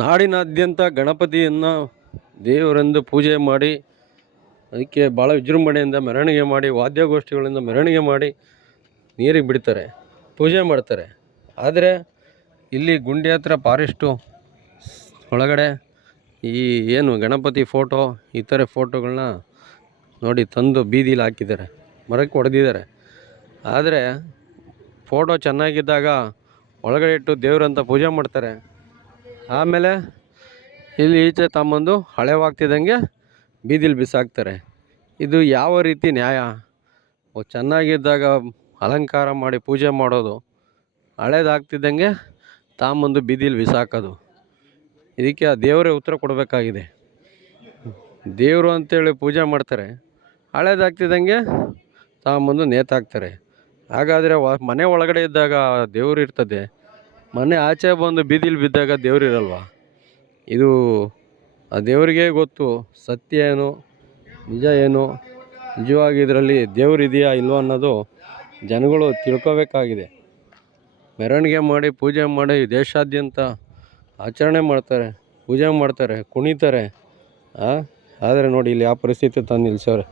ನಾಡಿನಾದ್ಯಂತ ಗಣಪತಿಯನ್ನು ದೇವರೆಂದು ಪೂಜೆ ಮಾಡಿ ಅದಕ್ಕೆ ಭಾಳ ವಿಜೃಂಭಣೆಯಿಂದ ಮೆರವಣಿಗೆ ಮಾಡಿ ವಾದ್ಯಗೋಷ್ಠಿಗಳಿಂದ ಮೆರವಣಿಗೆ ಮಾಡಿ ನೀರಿಗೆ ಬಿಡ್ತಾರೆ, ಪೂಜೆ ಮಾಡ್ತಾರೆ. ಆದರೆ ಇಲ್ಲಿ ಗುಂಡಿ ಹತ್ರ ಫಾರೆಸ್ಟು ಒಳಗಡೆ ಈ ಏನು ಗಣಪತಿ ಫೋಟೋ ಈ ಥರ ಫೋಟೋಗಳನ್ನ ನೋಡಿ ತಂದು ಬೀದಿಲಿ ಹಾಕಿದ್ದಾರೆ, ಮರಕ್ಕೆ ಹೊಡೆದಿದ್ದಾರೆ. ಆದರೆ ಫೋಟೋ ಚೆನ್ನಾಗಿದ್ದಾಗ ಒಳಗಡೆ ಇಟ್ಟು ದೇವರಂತ ಪೂಜೆ ಮಾಡ್ತಾರೆ. ಆಮೇಲೆ ಇಲ್ಲಿ ಈಚೆ ತಮ್ಮಂದು ಹಳೆವಾಗ್ತಿದ್ದಂಗೆ ಬೀದಿಲಿ ಬಿಸಾಕ್ತಾರೆ. ಇದು ಯಾವ ರೀತಿ ನ್ಯಾಯ? ಚೆನ್ನಾಗಿದ್ದಾಗ ಅಲಂಕಾರ ಮಾಡಿ ಪೂಜೆ ಮಾಡೋದು, ಹಳೇದಾಗ್ತಿದ್ದಂಗೆ ತಾಂಬಂದು ಬೀದಿಲಿ ಬಿಸಾಕೋದು. ಇದಕ್ಕೆ ಆ ದೇವರೇ ಉತ್ತರ ಕೊಡಬೇಕಾಗಿದೆ. ದೇವರು ಅಂತೇಳಿ ಪೂಜೆ ಮಾಡ್ತಾರೆ, ಹಳೇದಾಗ್ತಿದ್ದಂಗೆ ತಾಂಬಂದು ನೇತಾಕ್ತಾರೆ. ಹಾಗಾದರೆ ಮನೆ ಒಳಗಡೆ ಇದ್ದಾಗ ದೇವರು ಇರ್ತದೆ, ಮನೆ ಆಚೆ ಬಂದು ಬೀದಿಲಿ ಬಿದ್ದಾಗ ದೇವ್ರು ಇರಲ್ವ? ಇದು ಆ ದೇವರಿಗೆ ಗೊತ್ತು ಸತ್ಯ ಏನು ನಿಜ ಏನು. ನಿಜವಾಗಿ ಇದರಲ್ಲಿ ದೇವ್ರು ಇದೆಯಾ ಇಲ್ವೋ ಅನ್ನೋದು ಜನಗಳು ತಿಳ್ಕೋಬೇಕಾಗಿದೆ. ಮೆರವಣಿಗೆ ಮಾಡಿ ಪೂಜೆ ಮಾಡಿ ದೇಶಾದ್ಯಂತ ಆಚರಣೆ ಮಾಡ್ತಾರೆ, ಪೂಜೆ ಮಾಡ್ತಾರೆ, ಕುಣಿತಾರೆ. ಆದರೆ ನೋಡಿ ಇಲ್ಲಿ ಯಾವ ಪರಿಸ್ಥಿತಿ ತಂದು ನಿಲ್ಲಿಸವ್ರೆ.